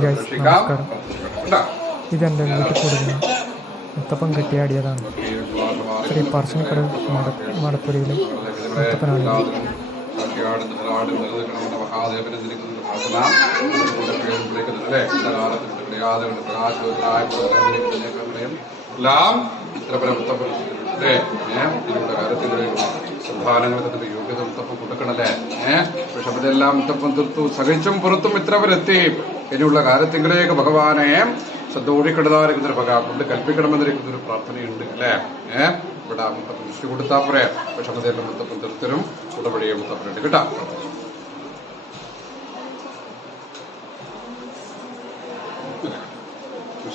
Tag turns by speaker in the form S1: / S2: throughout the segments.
S1: guys,
S2: രക്ഷിക്കാം
S1: നമസ്കാരം. ഇതെന്റെ വീട്ടിൽ മുത്തപ്പൻ കെട്ടിയാടിയതാണ്. ശ്രീ പറശ്ശിനിക്കട മട മടപ്പുരയിലെ മുത്തപ്പനാണ്
S2: എല്ലാം മുത്തപ്പൻ. അല്ലേ? ഏഹ് തന്നെ യോഗ്യത മുത്തപ്പം കൊടുക്കണല്ലേ? ഏഹ് പക്ഷെ അവരെല്ലാം മുത്തപ്പം തീർത്തു. സഹിച്ചും പുറത്തും ഇത്രവരെത്തി. ഇനിയുള്ള കാര്യത്തിങ്കിലേക്ക് ഭഗവാനെ ശ്രദ്ധോടിക്കിടതായിരിക്കുന്ന ഭഗ കൊണ്ട് കൽപ്പിക്കണമെന്നിരിക്കുന്ന ഒരു പ്രാർത്ഥനയുണ്ട് അല്ലേ? ഏഹ് ഇവിടെ മുത്തപ്പം ദൃഷ്ടി കൊടുത്താൽ പോരെ. പക്ഷെ അവരെല്ലാം മുത്തപ്പം തീർത്തരും ഉടപടിയെ മുത്തപ്പനുണ്ട്. കേട്ടാ?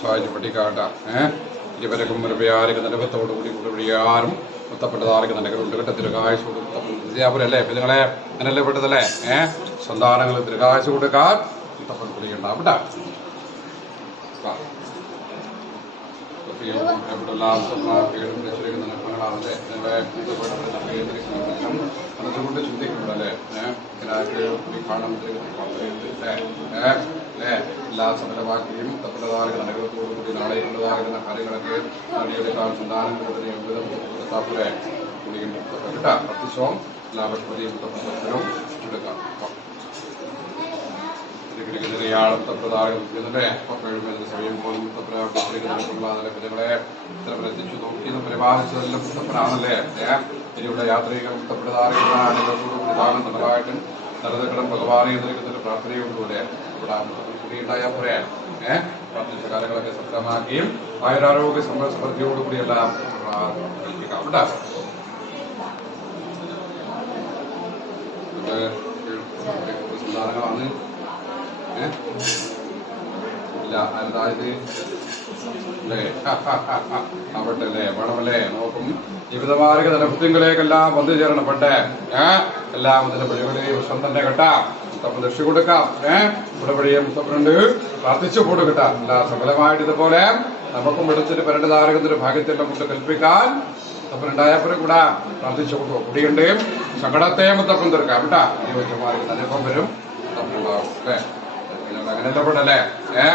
S2: സാഹചര്യം പട്ടിക്കാട്ട ഏഹ് ഇരുവരകും മറുപയാരും നിലവത്തോടുകൂടി ഉടപടിയാറും മുത്തപ്പെട്ടതാർക്ക് നനകരുണ്ട് കേട്ടോ ദീർഘായുസ് വിദ്യാപുരല്ലേ അപ്പൊ നിങ്ങളെ അങ്ങനല്ലേ പെട്ടതല്ലേ ഏഹ് സന്താനങ്ങൾ ദീർഘായുസ് കൊടുക്കാൻ മുത്തപ്പൻ കുടിയുണ്ടാവും കേട്ടാ വാ. മനസ്സുകൊണ്ട് ചിന്തിക്കുമ്പോഴല്ലേ എല്ലാ സഫലമാക്കിയും തപ്പലതാരക നഗരത്തോടുകൂടി നാളെ ഉള്ളതാകുന്ന കാര്യങ്ങളൊക്കെ നടിയെടുക്കാൻ സന്താനങ്ങളുടെ യോഗ്യത കുടിയും കിട്ടാ ഭക്ഷണത്തെയും തപ്പലും എടുക്കാം യാളും തപ്രതാകുന്നതിന്റെ പപ്പഴുമെന്ന സമയം പോലും മുത്തപ്രകളെ എത്തിച്ചു നോക്കിയത് പരിപാലിച്ചതെല്ലാം മുത്തപ്പനാണല്ലേ ഇനിയുള്ള യാത്രികൾ മുത്തപ്രതാരങ്ങളാണ് നല്ലതായിട്ടും നിറനിൽക്കണം ഭഗവാനെ എന്നിരിക്കുന്ന പ്രാർത്ഥനയോടുകൂടെ ഇവിടെ കുടിയുണ്ടായ പോരെ ഏഹ് പ്രാർത്ഥിച്ച കാര്യങ്ങളൊക്കെ സക്തമാക്കിയും ആയുരാരോഗ്യ സമൃദ്ധിയോടുകൂടി എല്ലാം കൽപ്പിക്കാം കേട്ടോ സന്താനങ്ങളാണ്? ഇല്ല എന്താ ഇത്? ആവട്ടെ വേണമല്ലേ? നോക്കും. ജീവിതമാർഗ നിലപ്പത്തിങ്കിലേക്കെല്ലാം വന്നു ചേരണം പണ്ടേ ഏ? എല്ലാ അതിന്റെ വഴികളെയും വിഷം തന്നെ കേട്ടാ. മുത്തപ്പൻ രക്ഷ കൊടുക്കാം. ഏ? ഇവിടെ വഴിയെ മുത്തപ്പനുണ്ട് പ്രാർത്ഥിച്ചു കൊടുക്കട്ടാ അല്ല സകലമായിട്ട് ഇതുപോലെ നമുക്കും വിളിച്ചിട്ട് പരണ്ടതാരകത്തിന്റെ ഭാഗ്യത്തെ നമുക്ക് കൽപ്പിക്കാൻ മുത്തപ്പൻ കൂടെ. പ്രാർത്ഥിച്ചു കൊടുക്കും കുടിയുണ്ട് സങ്കടത്തെ മുത്തപ്പൻ തീർക്കാം. കേട്ടാ? യോഗ്യമാർക്ക് അനുഭവം വരും. മുത്തപ്പനുണ്ടാവും അല്ലേ? അങ്ങനെയല്ല പെടല്ലേ ഏ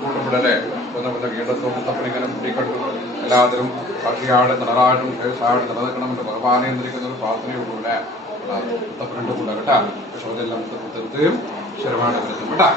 S2: കൂട്ടപ്പെടല്ലേ ഒന്ന് പിന്നെ കീടത്തും മുത്തപ്പൻ ഇങ്ങനെ മുട്ടിക്കണ്ടു. എല്ലാത്തിലും പക്ഷിയാട് നിററാടും കേസാട് നിലനിൽക്കണമെന്ന് ഭഗവാനെ എന്നിരിക്കുന്ന ഒരു പ്രാർത്ഥനയുള്ളൂ അല്ലേ? മുത്തപ്പനുണ്ട് കൂടെ കേട്ടാ? പക്ഷെ അതെല്ലാം മുത്തപ്പൻ ശരമാണ് കേട്ടാ